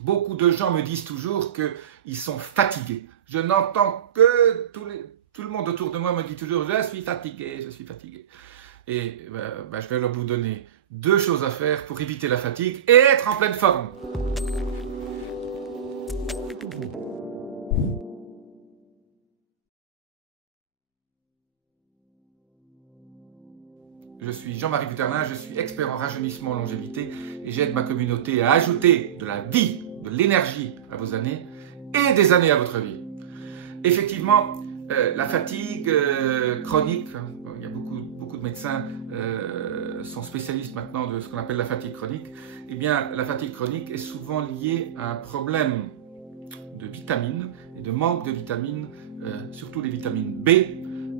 Beaucoup de gens me disent toujours qu'ils sont fatigués. Je n'entends que tout le monde autour de moi me dit toujours « je suis fatigué, je suis fatigué ». Et je vais leur vous donner 2 choses à faire pour éviter la fatigue et être en pleine forme. Je suis Jean-Marie Buterlin, je suis expert en rajeunissement et longévité et j'aide ma communauté à ajouter de la vie, de l'énergie à vos années et des années à votre vie. Effectivement, la fatigue chronique, il y a beaucoup de médecins sont spécialistes maintenant de ce qu'on appelle la fatigue chronique. Eh bien, la fatigue chronique est souvent liée à un problème de vitamines et de manque de vitamines, surtout les vitamines B,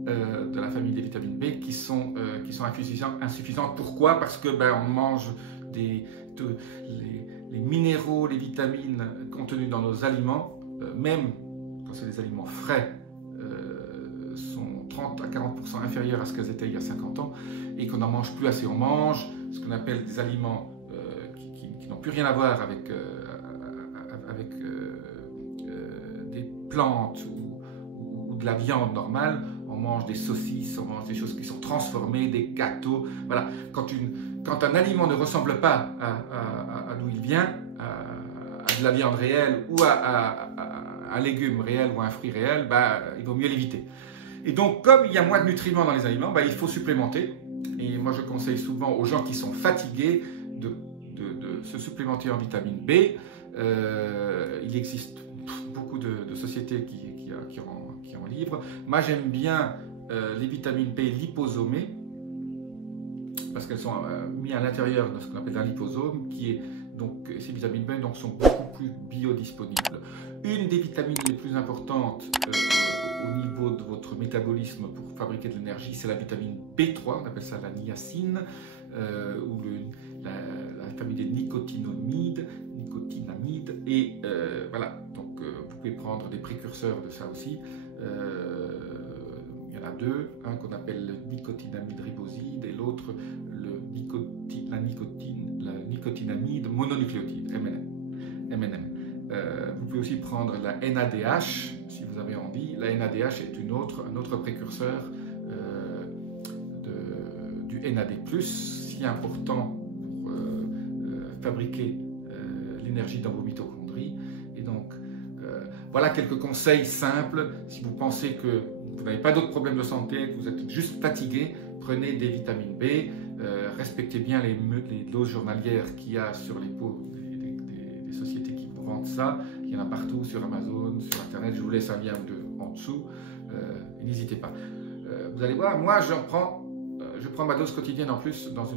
de la famille des vitamines B qui sont insuffisantes. Pourquoi? Parce que on mange les minéraux, les vitamines contenus dans nos aliments, même quand c'est des aliments frais, sont 30 à 40% inférieurs à ce qu'elles étaient il y a 50 ans et qu'on n'en mange plus assez. On mange ce qu'on appelle des aliments qui n'ont plus rien à voir avec des plantes ou de la viande normale. On mange des saucisses, on mange des choses qui sont transformées, des gâteaux. Voilà. Quand un aliment ne ressemble pas à d'où il vient, à de la viande réelle ou à un légume réel ou à un fruit réel, il vaut mieux l'éviter. Et donc, comme il y a moins de nutriments dans les aliments, il faut supplémenter. Et moi, je conseille souvent aux gens qui sont fatigués de se supplémenter en vitamine B. Il existe beaucoup de sociétés qui en livrent. Moi, j'aime bien les vitamines B liposomées parce qu'elles sont mises à l'intérieur de ce qu'on appelle un liposome, qui est donc ces vitamines B sont beaucoup plus biodisponibles. Une des vitamines les plus importantes au niveau de votre métabolisme pour fabriquer de l'énergie, c'est la vitamine B3, on appelle ça la niacine, ou la famille des nicotinamides. Et voilà, donc vous pouvez prendre des précurseurs de ça aussi. Il y en a 2, un qu'on appelle le nicotinamide riboside et l'autre la nicotinamide mononucléotide, MNM. Vous pouvez aussi prendre la NADH si vous avez envie. La NADH est un autre précurseur du NAD+, si important pour fabriquer l'énergie dans vos mitochondries. Et donc, voilà quelques conseils simples. Si vous pensez que vous n'avez pas d'autres problèmes de santé, que vous êtes juste fatigué, prenez des vitamines B, respectez bien les doses journalières qu'il y a sur les pots des sociétés qui vous vendent ça. Il y en a partout sur Amazon, sur Internet. Je vous laisse un lien en dessous. N'hésitez pas. Vous allez voir, moi je prends ma dose quotidienne en plus dans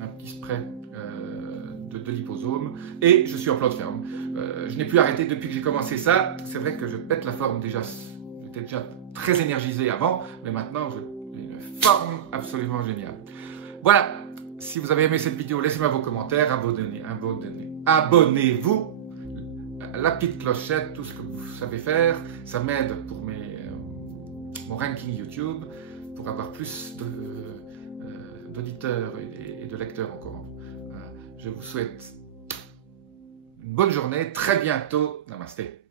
un petit spray de liposome et je suis en pleine ferme. Je n'ai plus arrêté depuis que j'ai commencé ça. C'est vrai que je pète la forme déjà. J'étais déjà très énergisé avant, mais maintenant j'ai une forme absolument géniale. Voilà, si vous avez aimé cette vidéo, laissez-moi vos commentaires, abonnez-vous, la petite clochette, tout ce que vous savez faire, ça m'aide pour mon ranking YouTube, pour avoir plus d'auditeurs et de lecteurs encore. Je vous souhaite une bonne journée, très bientôt, namasté.